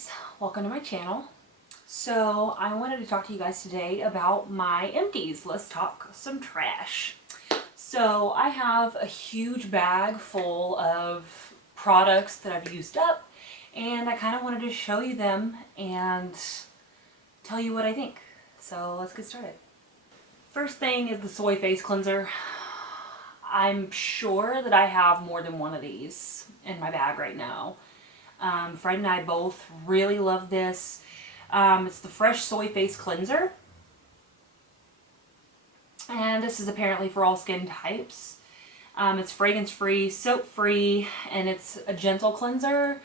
guys, welcome to my channel. So I wanted to talk to you guys today about my empties. Let's talk some trash. So I have a huge bag full of products that I've used up, and I kind of wanted to show you them and tell you what I think. So let's get started. First thing is the soy face cleanser. I'm sure that I have more than one of these in my bag right now. Fred and I both really love this. It's the Fresh Soy Face Cleanser. And this is apparently for all skin types. It's fragrance free, soap free, and it's a gentle cleanser.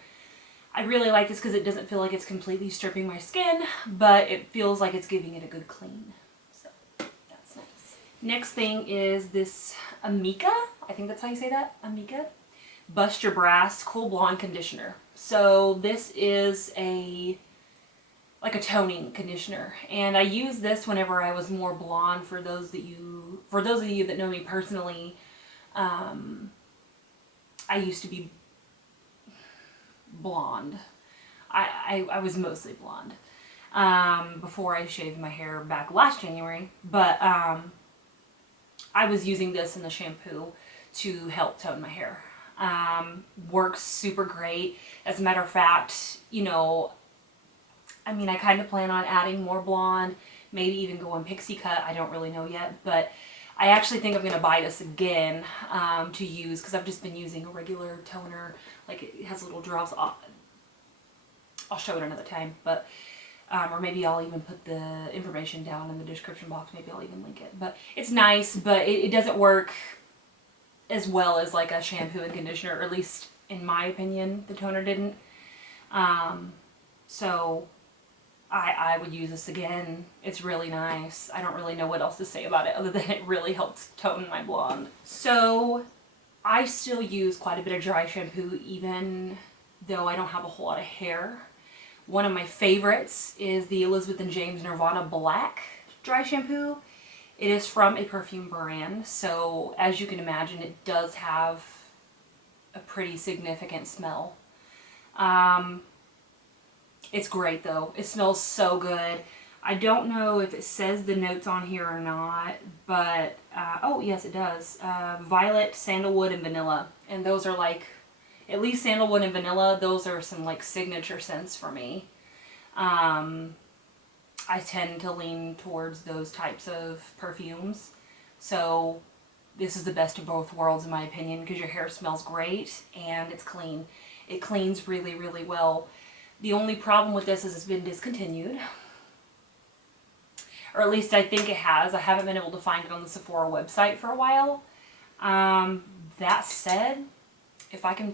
I really like this because it doesn't feel like it's completely stripping my skin, but it feels like it's giving it a good clean. So that's nice. Next thing is this Amika. I think that's how you say that, Amika. Bust Your Brass Cool Blonde Conditioner. So this is like a toning conditioner, and I use this whenever I was more blonde. For those of you that know me personally, I used to be blonde. I was mostly blonde before I shaved my hair back last January, but I was using this in the shampoo to help tone my hair. Works super great. As a matter of fact, I kind of plan on adding more blonde, maybe even going pixie cut. I don't really know yet, but I actually think I'm going to buy this again to use, because I've just been using a regular toner. Like, it has little drops. I'll show it another time, but or maybe I'll even put the information down in the description box. Maybe I'll even link it. But it's nice, but it doesn't work as well as like a shampoo and conditioner, or at least in my opinion, the toner didn't. So I would use this again. It's really nice. I don't really know what else to say about it other than it really helps tone my blonde. So I still use quite a bit of dry shampoo even though I don't have a whole lot of hair. One of my favorites is the Elizabeth & James Nirvana Black dry shampoo. It is from a perfume brand, so as you can imagine, it does have a pretty significant smell. It's great though. It smells so good. I don't know if it says the notes on here or not, but, oh yes it does. Violet, sandalwood, and vanilla. And those are like, at least sandalwood and vanilla, those are some like signature scents for me. I tend to lean towards those types of perfumes. So this is the best of both worlds in my opinion, because your hair smells great and it's clean. It cleans really, really well. The only problem with this is it's been discontinued. Or at least I think it has. I haven't been able to find it on the Sephora website for a while. That said, if I can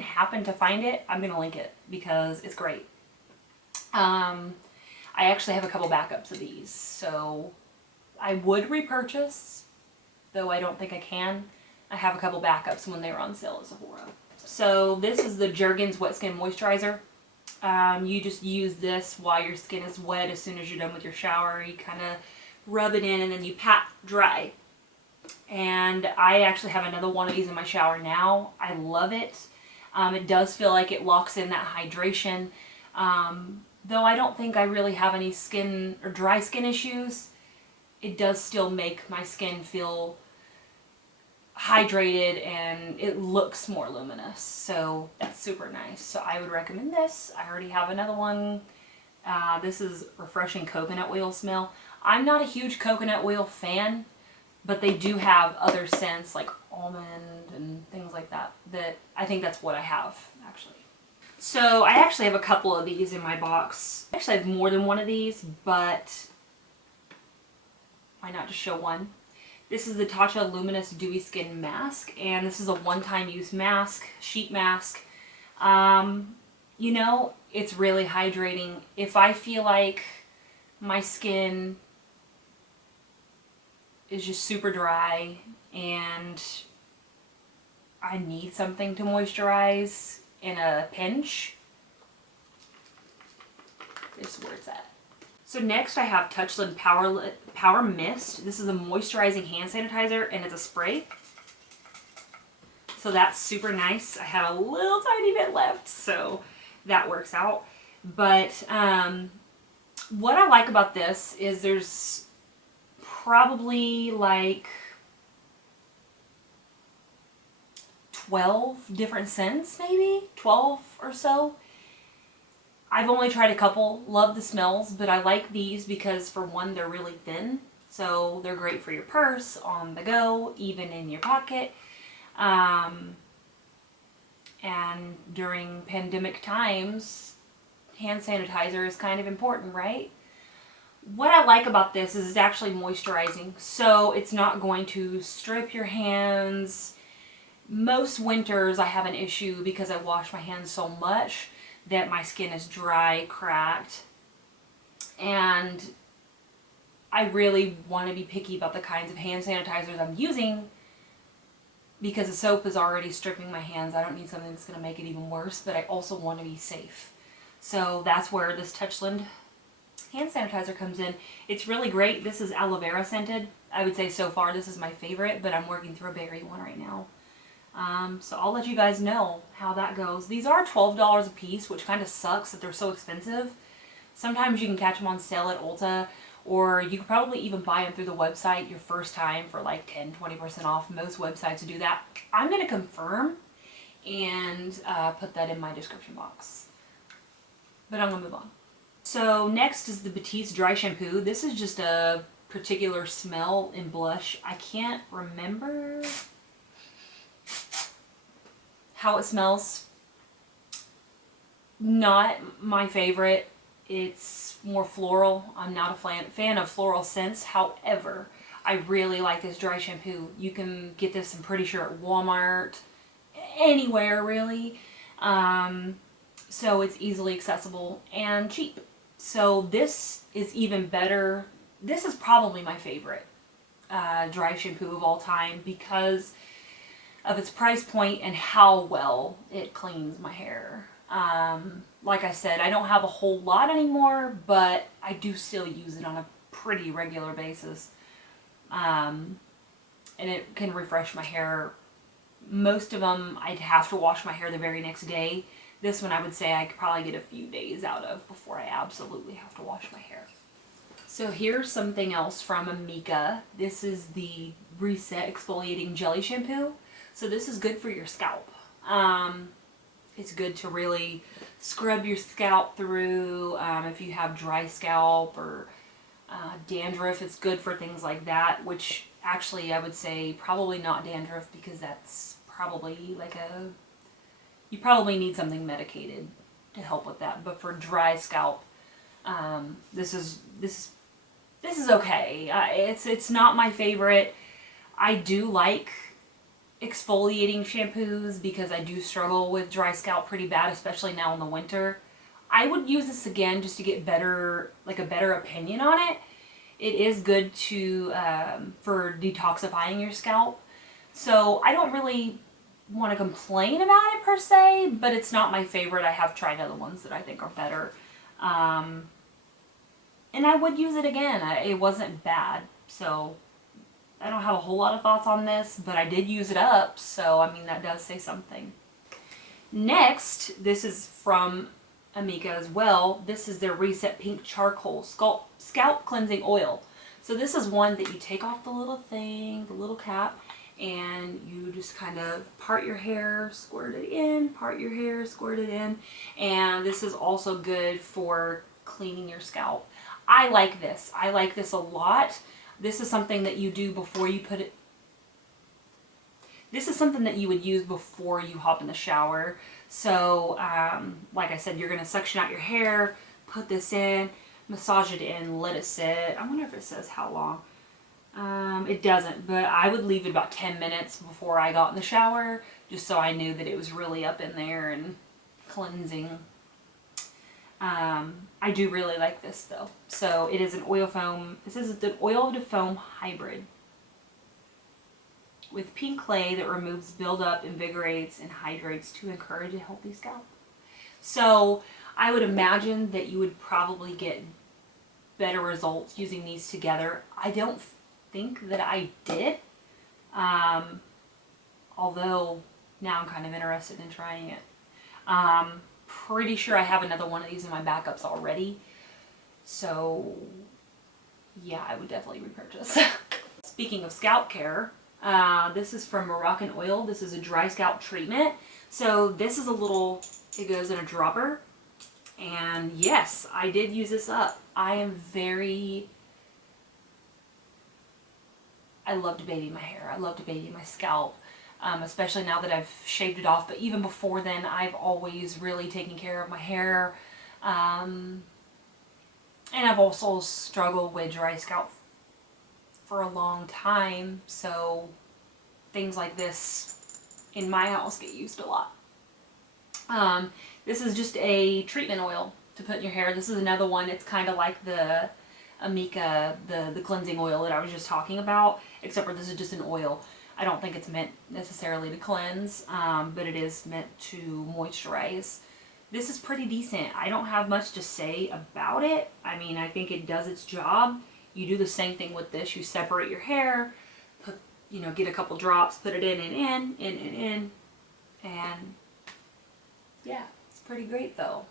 happen to find it, I'm going to link it because it's great. I actually have a couple backups of these, so I would repurchase, though I don't think I can. I have a couple backups when they were on sale at Sephora. So this is the Jergens Wet Skin Moisturizer. You just use this while your skin is wet. As soon as you're done with your shower, you kind of rub it in and then you pat dry. And I actually have another one of these in my shower now. I love it. It does feel like it locks in that hydration. Though I don't think I really have any skin or dry skin issues, it does still make my skin feel hydrated and it looks more luminous. So that's super nice. So I would recommend this. I already have another one. This is refreshing coconut oil smell. I'm not a huge coconut oil fan, but they do have other scents like almond and things like that, that I think that's what I have actually. So I actually have a couple of these in my box. I actually have more than one of these, but why not just show one? This is the Tatcha Luminous Dewy Skin Mask, and this is a one-time use mask, sheet mask. It's really hydrating. If I feel like my skin is just super dry and I need something to moisturize in a pinch, this is where it's at. So next I have Touchland Power Mist. This is a moisturizing hand sanitizer and it's a spray. So that's super nice. I have a little tiny bit left, so that works out. But what I like about this is there's probably like 12 different scents, maybe 12 or so. I've only tried a couple. Love the smells, but I like these because, for one, they're really thin, so they're great for your purse, on the go, even in your pocket. And during pandemic times, hand sanitizer is kind of important, right? What I like about this is it's actually moisturizing, so it's not going to strip your hands. Most winters I have an issue because I wash my hands so much that my skin is dry, cracked, and I really want to be picky about the kinds of hand sanitizers I'm using because the soap is already stripping my hands. I don't need something that's going to make it even worse, but I also want to be safe. So that's where this Touchland hand sanitizer comes in. It's really great. This is aloe vera scented. I would say so far this is my favorite, but I'm working through a berry one right now. So I'll let you guys know how that goes. These are $12 a piece, which kind of sucks that they're so expensive. Sometimes you can catch them on sale at Ulta, or you could probably even buy them through the website your first time for like 10-20% off. Most websites do that. I'm going to confirm and put that in my description box. But I'm going to move on. So next is the Batiste Dry Shampoo. This is just a particular smell in blush. I can't remember how it smells. Not my favorite. It's more floral. I'm not a fan of floral scents. However, I really like this dry shampoo. You can get this, I'm pretty sure, at Walmart, anywhere really. So it's easily accessible and cheap. So this is even better. This is probably my favorite dry shampoo of all time because of its price point and how well it cleans my hair. Like I said, I don't have a whole lot anymore, but I do still use it on a pretty regular basis. And it can refresh my hair. Most of them, I'd have to wash my hair the very next day. This one I would say I could probably get a few days out of before I absolutely have to wash my hair. So here's something else from Amika. This is the Reset Exfoliating Jelly Shampoo. So this is good for your scalp. It's good to really scrub your scalp through if you have dry scalp or dandruff. It's good for things like that, which actually I would say probably not dandruff because that's probably like you probably need something medicated to help with that. But for dry scalp, this is okay. It's not my favorite. I do like exfoliating shampoos because I do struggle with dry scalp pretty bad, especially now in the winter. I would use this again just to get a better opinion on it. It is good to for detoxifying your scalp. So I don't really want to complain about it per se, but it's not my favorite. I have tried other ones that I think are better. And I would use it again. It wasn't bad. So I don't have a whole lot of thoughts on this, but I did use it up, so I mean that does say something. Next, this is from Amika as well. This is their Reset Pink Charcoal Scalp Cleansing Oil. So this is one that you take off the little thing, the little cap, and you just kind of part your hair, squirt it in, part your hair, squirt it in, and this is also good for cleaning your scalp. I like this. I like this a lot. This is something that you do before you put it. This is something that you would use before you hop in the shower. So, like I said, you're going to suction out your hair, put this in, massage it in, let it sit. I wonder if it says how long. It doesn't, but I would leave it about 10 minutes before I got in the shower, just so I knew that it was really up in there and cleansing. I do really like this though. So it is an oil foam. This is an oil to foam hybrid with pink clay that removes buildup, invigorates, and hydrates to encourage a healthy scalp. So I would imagine that you would probably get better results using these together. I don't think that I did, although now I'm kind of interested in trying it. pretty sure I have another one of these in my backups already. So yeah, I would definitely repurchase. Speaking of scalp care, this is from Moroccan Oil. This is a dry scalp treatment. So this is a little, it goes in a dropper. And yes, I did use this up. I love to baby my hair. I love to baby my scalp, especially now that I've shaved it off. But even before then, I've always really taken care of my hair. And I've also struggled with dry scalp for a long time. So things like this in my house get used a lot. This is just a treatment oil to put in your hair. This is another one. It's kind of like the Amika, the cleansing oil that I was just talking about, except for this is just an oil. I don't think it's meant necessarily to cleanse, but it is meant to moisturize. This is pretty decent. I don't have much to say about it. I mean, I think it does its job. You do the same thing with this. You separate your hair, put, you know, get a couple drops, put it in, and yeah, it's pretty great though.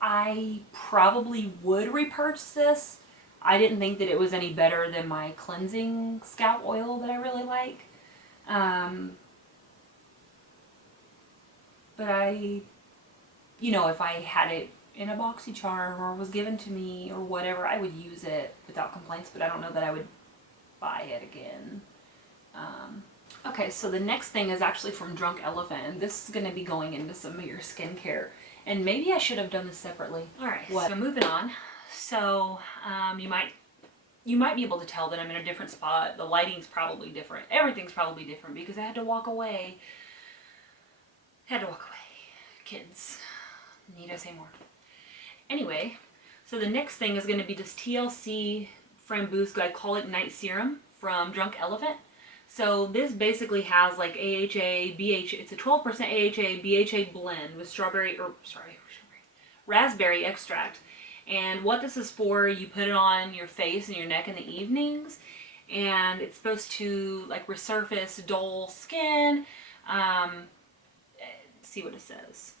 I probably would repurchase this. I didn't think that it was any better than my cleansing scalp oil that I really like. But you know, if I had it in a BoxyCharm or was given to me or whatever, I would use it without complaints, but I don't know that I would buy it again. Okay, so the next thing is actually from Drunk Elephant, and this is going to be going into some of your skincare. And maybe I should have done this separately. Alright, so moving on. So, you might be able to tell that I'm in a different spot. The lighting's probably different. Everything's probably different because I had to walk away. Kids. Need I say more? Anyway, so the next thing is going to be this TLC Framboos Glycolic Night Serum from Drunk Elephant. So this basically has like AHA, BHA, it's a 12% AHA, BHA blend with raspberry extract. And what this is for, you put it on your face and your neck in the evenings, and it's supposed to like resurface dull skin. See what it says.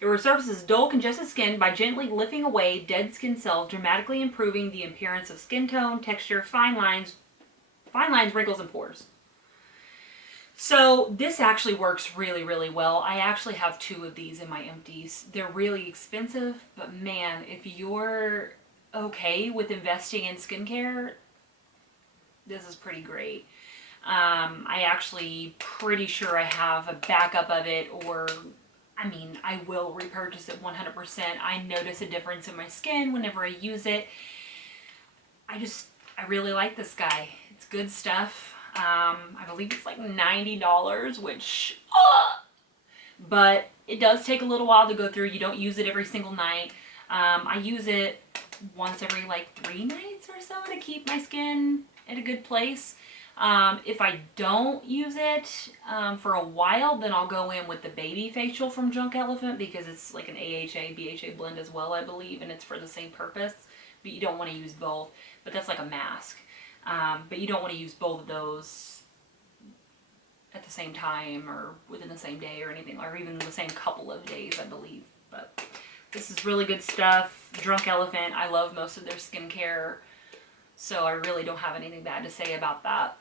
It resurfaces dull, congested skin by gently lifting away dead skin cells, dramatically improving the appearance of skin tone, texture, fine lines, wrinkles, and pores. So this actually works really, really well. I actually have 2 of these in my Empties. They're really expensive, but man, if you're okay with investing in skincare, this is pretty great. I actually pretty sure I have a backup of it, or I mean, I will repurchase it 100%. I notice a difference in my skin whenever I use it. I really like this guy. It's good stuff. I believe it's like $90, which, but it does take a little while to go through. You don't use it every single night. I use it once every like 3 nights or so to keep my skin in a good place. If I don't use it for a while, then I'll go in with the baby facial from Drunk Elephant because it's like an AHA, BHA blend as well, I believe, and it's for the same purpose, but you don't want to use both. But that's like a mask. But you don't want to use both of those at the same time or within the same day or anything, or even the same couple of days, I believe. But this is really good stuff. Drunk Elephant, I love most of their skincare, so I really don't have anything bad to say about that.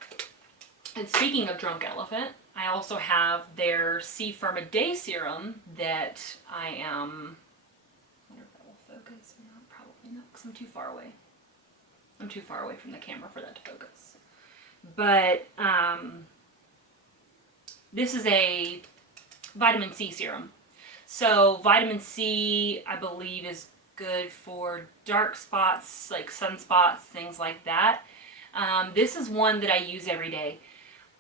And speaking of Drunk Elephant, I also have their C Firma Day Serum that I am, I wonder if that will focus or not. Probably not, because I'm too far away. I'm too far away from the camera for that to focus. But this is a vitamin C serum. So vitamin C, I believe, is good for dark spots, like sunspots, things like that. This is one that I use every day.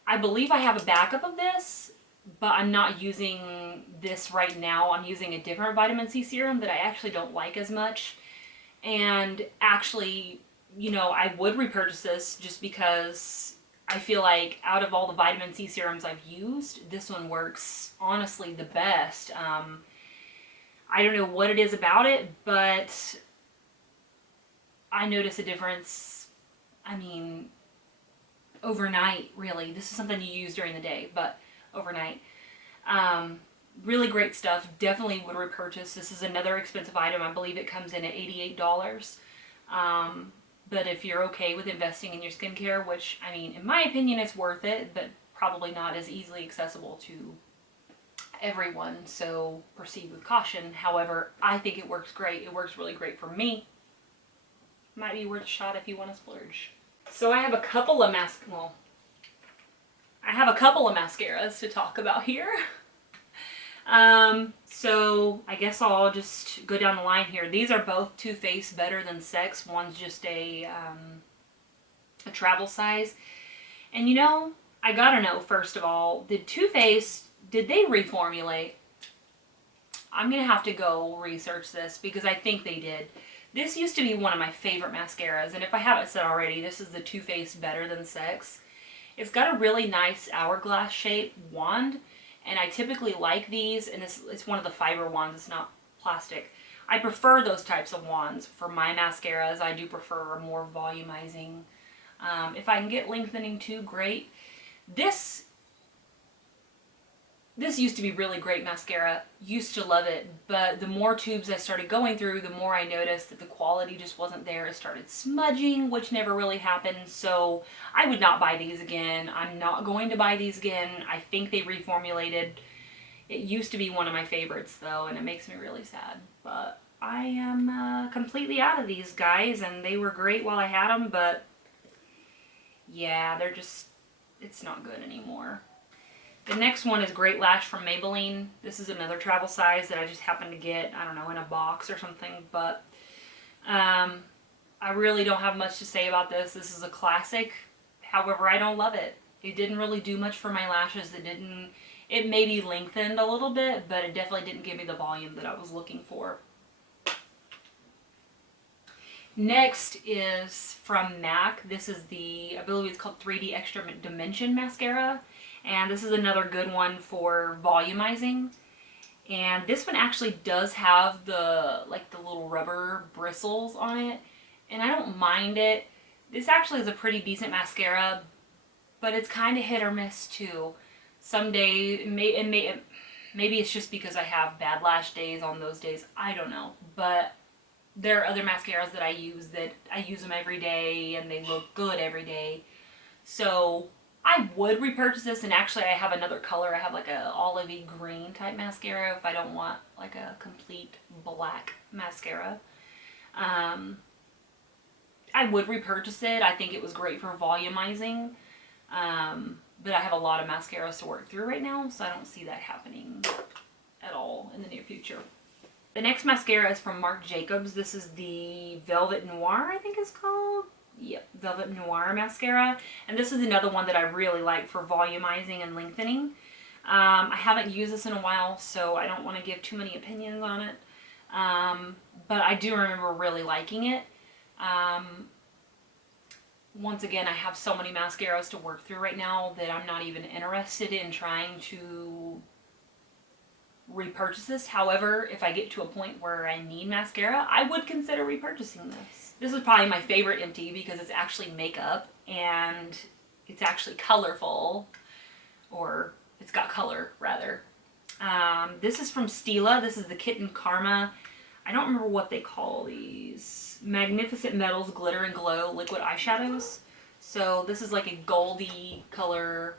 I believe I have a backup of this, but I'm not using this right now. I'm using a different vitamin C serum that I actually don't like as much. And actually, you know, I would repurchase this just because I feel like out of all the vitamin C serums I've used, this one works honestly the best. I don't know what it is about it, but I notice a difference, I mean, overnight, really. This is something you use during the day, but overnight. Really great stuff. Definitely would repurchase. This is another expensive item. I believe it comes in at $88. But if you're okay with investing in your skincare, which, I mean, in my opinion, it's worth it, but probably not as easily accessible to everyone, so proceed with caution. However, I think it works great. It works really great for me. Might be worth a shot if you want to splurge. So I have a couple of mascaras to talk about here. So I guess I'll just go down the line here. These are both Too Faced Better Than Sex. One's just a travel size. And you know, I gotta know, first of all, did Too Faced, did they reformulate? I'm gonna have to go research this because I think they did. This used to be one of my favorite mascaras, and if I haven't said already, this is the Too Faced Better Than Sex. It's got a really nice hourglass shape wand, and I typically like these, and it's one of the fiber wands, it's not plastic. I prefer those types of wands for my mascaras. I do prefer more volumizing. If I can get lengthening too, great. This used to be really great mascara. Used to love it, but the more tubes I started going through, the more I noticed that the quality just wasn't there. It started smudging, which never really happened, so I would not buy these again. I'm not going to buy these again. I think they reformulated. It used to be one of my favorites, though, and it makes me really sad. But I am completely out of these guys, and they were great while I had them, but yeah, it's not good anymore. The next one is Great Lash from Maybelline. This is another travel size that I just happened to get, I don't know, in a box or something, but I really don't have much to say about this. This is a classic. However, I don't love it. It didn't really do much for my lashes. It maybe lengthened a little bit, but it definitely didn't give me the volume that I was looking for. Next is from MAC. This is I believe it's called 3D Extra Dimension Mascara. And this is another good one for volumizing. And this one actually does have the little rubber bristles on it. And I don't mind it. This actually is a pretty decent mascara, but it's kind of hit or miss too. Some days, maybe it's just because I have bad lash days on those days. I don't know. But there are other mascaras that I use them every day and they look good every day. So I would repurchase this, and actually I have another color. I have like a olivey green type mascara if I don't want like a complete black mascara. I would repurchase it. I think it was great for volumizing, but I have a lot of mascaras to work through right now, so I don't see that happening at all in the near future. The next mascara is from Marc Jacobs. This is the Velvet Noir, I think it's called. Yep, Velvet Noir mascara. And this is another one that I really like for volumizing and lengthening. I haven't used this in a while, so I don't want to give too many opinions on it. But I do remember really liking it. Once again, I have so many mascaras to work through right now that I'm not even interested in trying to repurchase this. However, if I get to a point where I need mascara, I would consider repurchasing this. This is probably my favorite empty because it's actually makeup and it's actually colorful, or it's got color rather. This is from Stila. This is the Kitten Karma. I don't remember what they call these. Magnificent Metals Glitter and Glow Liquid Eyeshadows. So this is like a goldy color.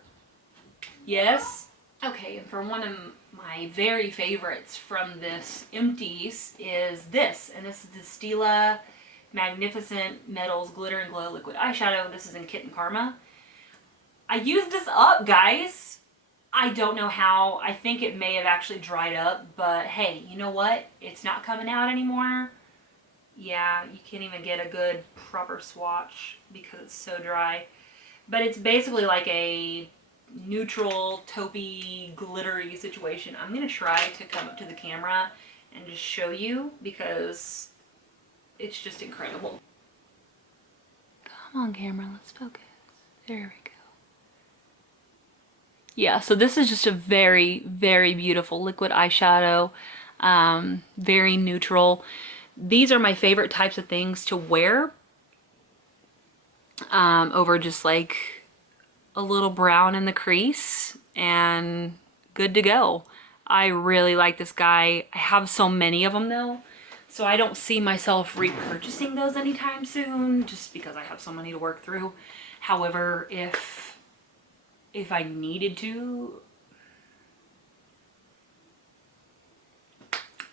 Yes? Okay, and for one of my very favorites from this Empties is this. And this is the Stila Magnificent Metals Glitter and Glow Liquid Eyeshadow. This is in Kitten Karma. I used this up, guys. I don't know how. I think it may have actually dried up, but hey, you know what? It's not coming out anymore. Yeah, you can't even get a good proper swatch because it's so dry. But it's basically like a neutral, taupey, glittery situation. I'm going to try to come up to the camera and just show you because it's just incredible. Come on, camera, let's focus. There we go. Yeah, so this is just a very, very beautiful liquid eyeshadow. Very neutral. These are my favorite types of things to wear over just like a little brown in the crease and good to go. I really like this guy. I have so many of them though, so I don't see myself repurchasing those anytime soon just because I have so many to work through. However, if I needed to,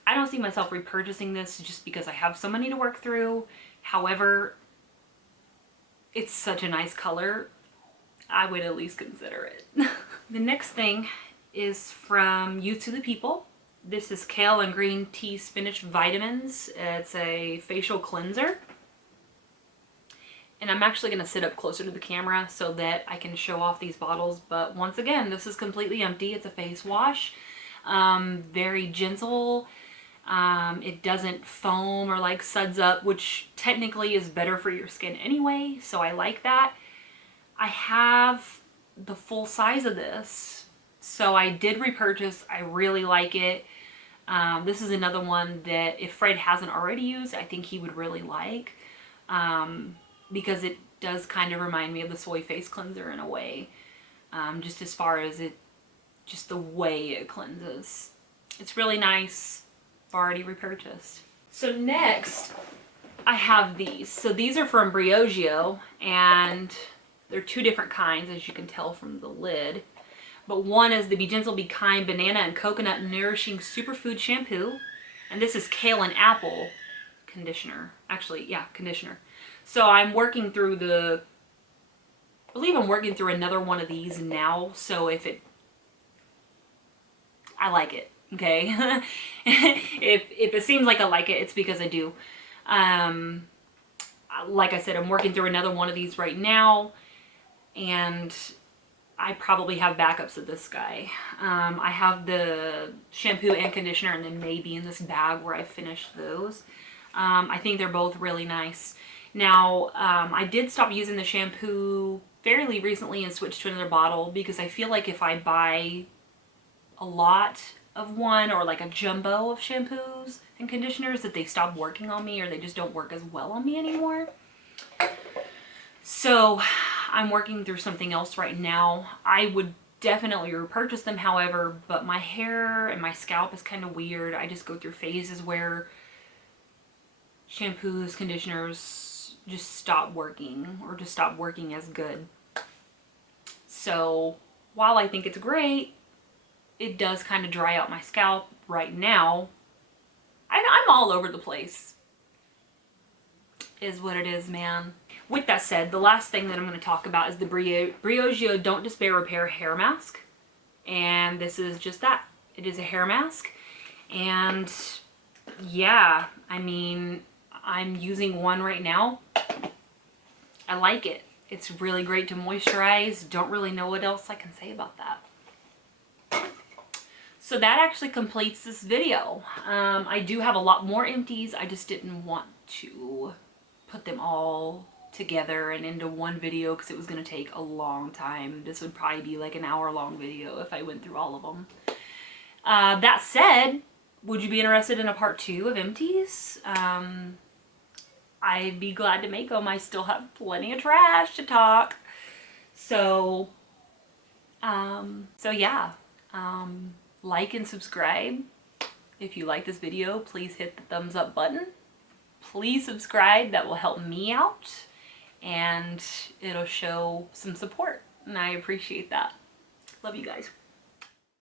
I don't see myself repurchasing this just because I have so many to work through. However, it's such a nice color, I would at least consider it. The next thing is from You to the People. This is Kale and Green Tea Spinach Vitamins. It's a facial cleanser. And I'm actually going to sit up closer to the camera so that I can show off these bottles. But once again, this is completely empty. It's a face wash. Very gentle. It doesn't foam or like suds up, which technically is better for your skin anyway. So I like that. I have the full size of this. So I did repurchase. I really like it. This is another one that if Fred hasn't already used, I think he would really like. Because it does kind of remind me of the soy face cleanser in a way. Just as far as just the way it cleanses. It's really nice. I've already repurchased. So next, I have these. So these are from Briogeo, and they're two different kinds, as you can tell from the lid. But one is the Be Gentle, Be Kind Banana and Coconut Nourishing Superfood Shampoo. And this is Kale and Apple Conditioner. Actually, yeah, conditioner. So I'm working through I believe I'm working through another one of these now. So I like it, okay? if it seems like I like it, it's because I do. Like I said, I'm working through another one of these right now. And I probably have backups of this guy. I have the shampoo and conditioner, and then maybe in this bag where I finished those. I think they're both really nice. Now, I did stop using the shampoo fairly recently and switched to another bottle because I feel like if I buy a lot of one or like a jumbo of shampoos and conditioners, that they stop working on me or they just don't work as well on me anymore. So I'm working through something else right now. I would definitely repurchase them, however, but my hair and my scalp is kind of weird. I just go through phases where shampoos, conditioners just stop working or just stop working as good. So while I think it's great, it does kind of dry out my scalp right now. I'm all over the place. Is what it is, man. With that said, the last thing that I'm going to talk about is the Briogeo Don't Despair Repair Hair Mask. And this is just that. It is a hair mask. And yeah, I mean, I'm using one right now. I like it. It's really great to moisturize. Don't really know what else I can say about that. So that actually completes this video. I do have a lot more empties. I just didn't want to put them all together and into one video because it was going to take a long time. This would probably be like an hour-long video if I went through all of them. That said, would you be interested in a part 2 of Empties? I'd be glad to make them. I still have plenty of trash to talk. So yeah. Like and subscribe. If you like this video, please hit the thumbs up button. Please subscribe. That will help me out. And it'll show some support. And I appreciate that. Love you guys.